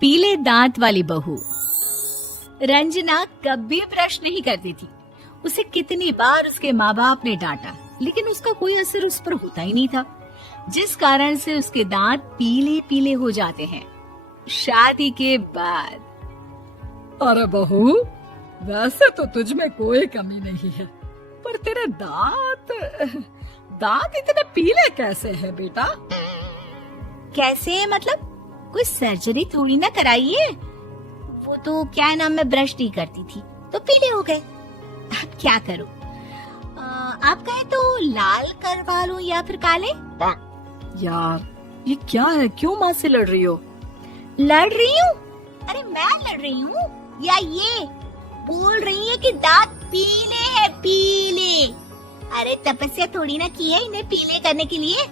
पीले दांत वाली बहू। रंजना कभी ब्रश नहीं करती थी। उसे कितनी बार उसके माँ बाप ने डांटा, लेकिन उसका कोई असर उस पर होता ही नहीं था, जिस कारण से उसके दांत पीले पीले हो जाते हैं। शादी के बाद अरे बहू, वैसे तो तुझ में कोई कमी नहीं है, पर तेरे दांत इतने पीले कैसे हैं बेटा? कैसे मतलब? कोई सर्जरी थोड़ी ना कराइए। वो तो क्या नाम, मैं ब्रश नहीं करती थी तो पीले हो गए। अब क्या करूं? आप कहे तो लाल करवा लूं या फिर काले? यार ये क्या है, क्यों माँ से लड़ रही हो? लड़ रही हूँ? अरे मैं लड़ रही हूँ या ये बोल रही है कि दांत पीले हैं, पीले। अरे तपस्या थोड़ी ना की है इन्हें पीले करने के लिए।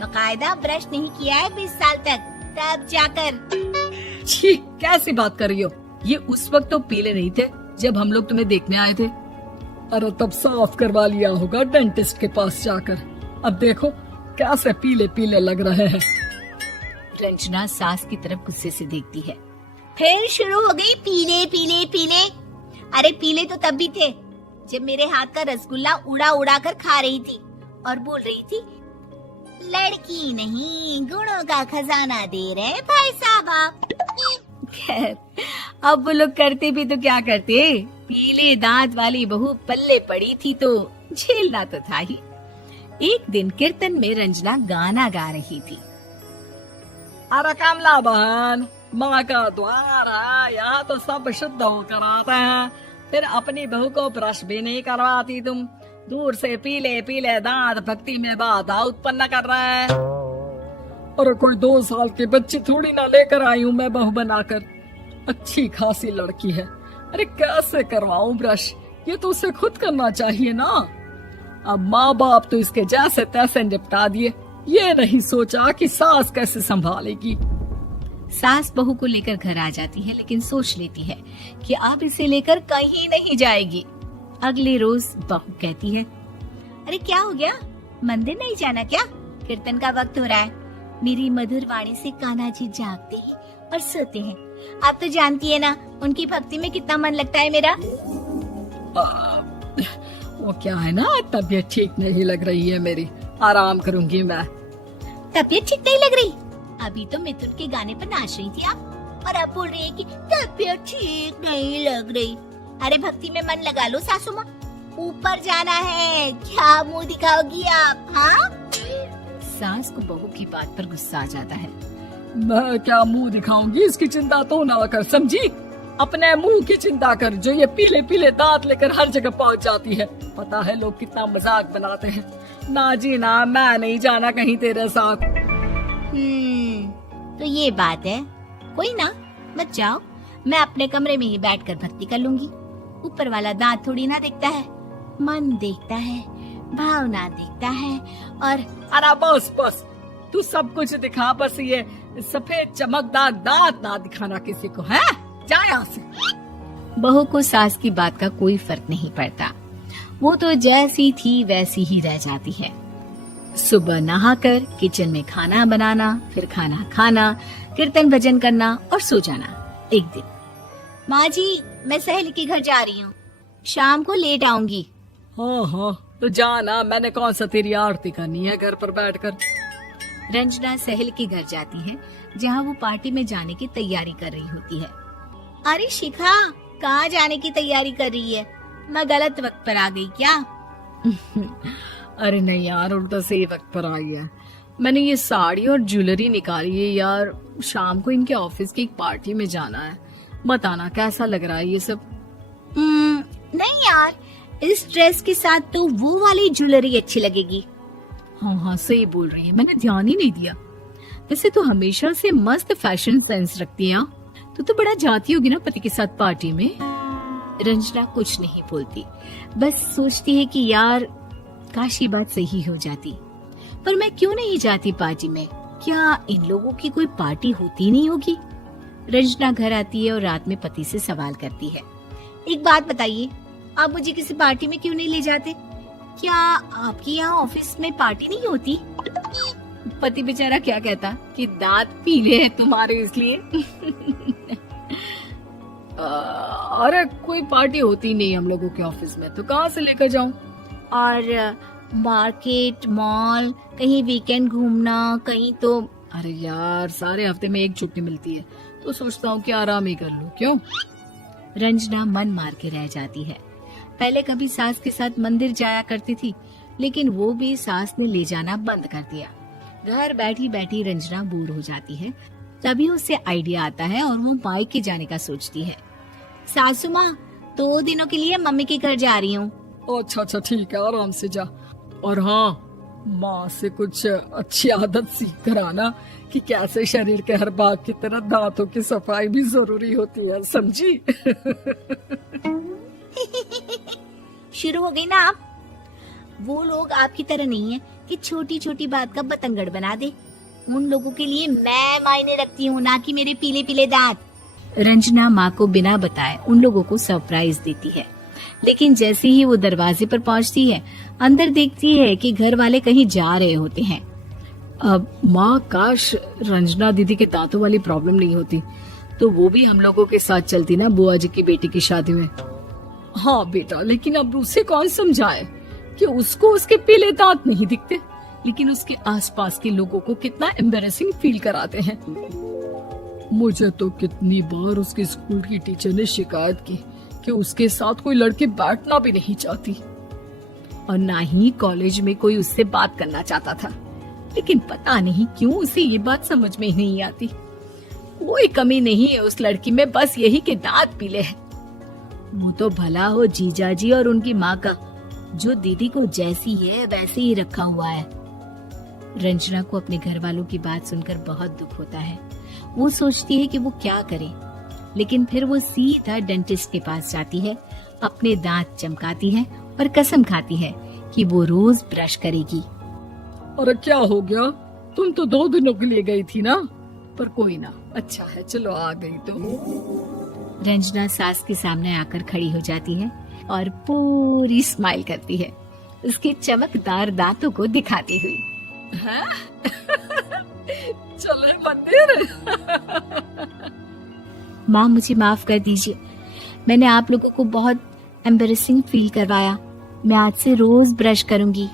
बकायदा ब्रश नहीं किया है 20 साल तक, तब जाकर। छी, कैसी बात कर रही हो? ये उस वक्त तो पीले नहीं थे जब हम लोग तुम्हें देखने आए थे। अरे तब साफ करवा लिया होगा डेंटिस्ट के पास जाकर। अब देखो कैसे पीले पीले लग रहे हैं। रंजना सास की तरफ गुस्से से देखती है। फिर शुरू हो गई पीले पीले पीले। अरे पीले तो तब भी थे जब मेरे हाथ का रसगुल्ला उड़ा उड़ा कर खा रही थी और बोल रही थी, लड़की नहीं गुणों का खजाना दे रहे भाई साहब आप। खैर, अब वो लोग करते भी तो क्या करते, पीले दांत वाली बहू पल्ले पड़ी थी तो झेलना तो था ही। एक दिन कीर्तन में रंजना गाना गा रही थी। अरे कमला बहन, माँ का द्वार है, यहाँ तो सब शुद्ध होकर आते हैं, फिर अपनी बहू को ब्रश भी नहीं करवाती तुम। दूर से पीले पीले दांत भक्ति में बाधा उत्पन्न कर रहे हैं। अरे कोई 2 साल के बच्ची थोड़ी ना लेकर आई हूँ मैं बहू बनाकर। अच्छी खासी लड़की है, अरे कैसे करवाऊं ब्रश? ये तो उसे खुद करना चाहिए ना। अब माँ बाप तो इसके जैसे तैसे निपटा दिए, ये नहीं सोचा कि सास कैसे संभालेगी। सास बहू को लेकर घर आ जाती है, लेकिन सोच लेती है कि अब इसे लेकर कहीं नहीं जाएगी। अगले रोज बहू कहती है, अरे क्या हो गया, मंदिर नहीं जाना क्या? कीर्तन का वक्त हो रहा है। मेरी मधुर वाणी से कान्हा जी जागते हैं और सोते हैं। आप तो जानती है ना उनकी भक्ति में कितना मन लगता है मेरा। वो क्या है ना, तबीयत ठीक नहीं लग रही है मेरी, आराम करूंगी मैं। तबीयत ठीक नहीं लग रही? अभी तो मिथुन के गाने पर नाच रही थी आप, और अब बोल रही है कि तबीयत ठीक नहीं लग रही। अरे भक्ति में मन लगा लो सासू माँ, ऊपर जाना है, क्या मुंह दिखाओगी आप? हाँ? सास को बहू की बात पर गुस्सा आ जाता है। मैं क्या मुंह दिखाऊंगी, इसकी चिंता तो ना कर, समझी? अपने मुंह की चिंता कर, जो ये पीले पीले दांत लेकर हर जगह पहुंच जाती है। पता है लोग कितना मजाक बनाते हैं। ना जी ना, मैं नहीं जाना कहीं तेरे साथ। तो ये बात है, कोई ना, मत जाओ, मैं अपने कमरे में ही बैठकर भक्ति कर लूंगी। ऊपर वाला दांत थोड़ी ना देखता है, मन देखता है, भावना देखता है। और अरे बस बस, तू सब कुछ दिखा, बस ये सफेद चमकदार दांत ना दिखाना किसी को, है? जा यहाँ से। बहू को सास की बात का कोई फर्क नहीं पड़ता, वो तो जैसी थी वैसी ही रह जाती है। सुबह नहाकर किचन में खाना बनाना, फिर खाना खाना, कीर्तन भजन करना और सो जाना। एक दिन, माँ जी मैं सहेली के घर जा रही हूँ, शाम को लेट आऊंगी। हाँ हाँ तो जाना, मैंने कौन सा तेरी आरती करनी है घर पर बैठकर। रंजना सहेली के घर जाती है, जहाँ वो पार्टी में जाने की तैयारी कर रही होती है। अरे शिखा, कहाँ जाने की तैयारी कर रही है? मैं गलत वक्त पर आ गई क्या? अरे नहीं यार, उल्टा सही वक्त पर आई है। मैंने ये साड़ी और ज्वेलरी निकाली है यार, शाम को इनके ऑफिस की एक पार्टी में जाना है। बताना कैसा लग रहा है ये सब? नहीं यार, इस ड्रेस के साथ तो वो वाली ज्वेलरी अच्छी लगेगी। हाँ हाँ सही बोल रही है, मैंने ध्यान ही नहीं दिया। वैसे तो हमेशा से मस्त फैशन सेंस रखती है। तो बड़ा जाती होगी ना पति के साथ पार्टी में। रंजना कुछ नहीं बोलती, बस सोचती है कि यार काश ये बात सही हो जाती, पर मैं क्यों नहीं जाती पार्टी में? क्या इन लोगों की कोई पार्टी होती नहीं होगी? रंजना घर आती है और रात में पति से सवाल करती है, एक बात बताइए, आप मुझे किसी पार्टी में क्यों नहीं ले जाते? क्या आपके यहाँ ऑफिस में पार्टी नहीं होती? पति बेचारा क्या कहता कि दांत पीले हैं तुम्हारे इसलिए। अरे कोई पार्टी होती नहीं हम लोगों के ऑफिस में, तो कहाँ से लेकर जाऊं? और मार्केट, मॉल, कहीं वीकेंड घूमना, कहीं तो। अरे यार, सारे हफ्ते में एक छुट्टी मिलती है, तो सोचता हूँ कि आराम ही कर लूं। क्यों? रंजना मन मार के रह जाती है। पहले कभी सास के साथ मंदिर जाया करती थी, लेकिन वो भी सास ने ले जाना बंद कर दिया। घर बैठी बैठी रंजना बोर हो जाती है। तभी उसे आइडिया आता है और वो मायके जाने का सोचती है। सासू माँ, 2 दिनों के लिए मम्मी के घर जा रही हूँ। अच्छा अच्छा ठीक है, आराम से जा। और हाँ, माँ से कुछ अच्छी आदत सीख कर आना कि कैसे शरीर के हर भाग की तरह दांतों की सफाई भी जरूरी होती है, समझी? शुरू हो गई ना आप। वो लोग आपकी तरह नहीं है कि छोटी छोटी बात का बतंगड़ बना दे। उन लोगों के लिए मैं मायने रखती हूँ, ना कि मेरे पीले पीले दांत। रंजना माँ को बिना बताए उन लोगों को सरप्राइज देती है, लेकिन जैसे ही वो दरवाजे पर पहुँचती है, अंदर देखती है कि घर वाले कहीं जा रहे होते हैं। अब माँ, काश रंजना दीदी के दांतों वाली प्रॉब्लम नहीं होती, तो वो भी हम लोगों के साथ चलती ना बुआ जी की बेटी की शादी में। हाँ बेटा, लेकिन अब उसे कौन समझाए कि उसको उसके पीले दांत नहीं दिखते, लेकिन उसके आसपास के लोगों को कितना एम्बैरेसिंग फील कराते हैं। मुझे तो कितनी बार उसके स्कूल की टीचर ने शिकायत की कि उसके साथ कोई लड़की बैठना भी नहीं चाहती, और ना ही कॉलेज में कोई उससे बात करना चाहता था। लेकिन पता नहीं क्यों उसे ये बात समझ में ही नहीं आती। कोई कमी नहीं है उस लड़की में, बस यही कि दांत पीले हैं। वो तो भला हो जीजा जी और उनकी माँ का, जो दीदी को जैसी है वैसे ही रखा हुआ है। रंजना को अपने घर वालों की बात सुनकर बहुत दुख होता है। वो सोचती है कि वो क्या करे, लेकिन फिर वो सीधा डेंटिस्ट के पास जाती है, अपने दांत चमकाती है और कसम खाती है कि वो रोज ब्रश करेगी। अरे क्या हो गया? तुम तो 2 दिनों के लिए गई थी ना? पर कोई ना, अच्छा है, चलो आ गई तो। रंजना सास के सामने आकर खड़ी हो जाती है और पूरी स्माइल करती है, उसके चमकदार दांतों को दिखाती हुई। चले मंदिर। माँ, मुझे माफ कर दीजिए, मैंने आप लोगों को बहुत एम्बैरेसिंग फील करवाया। मैं आज से रोज ब्रश करूंगी।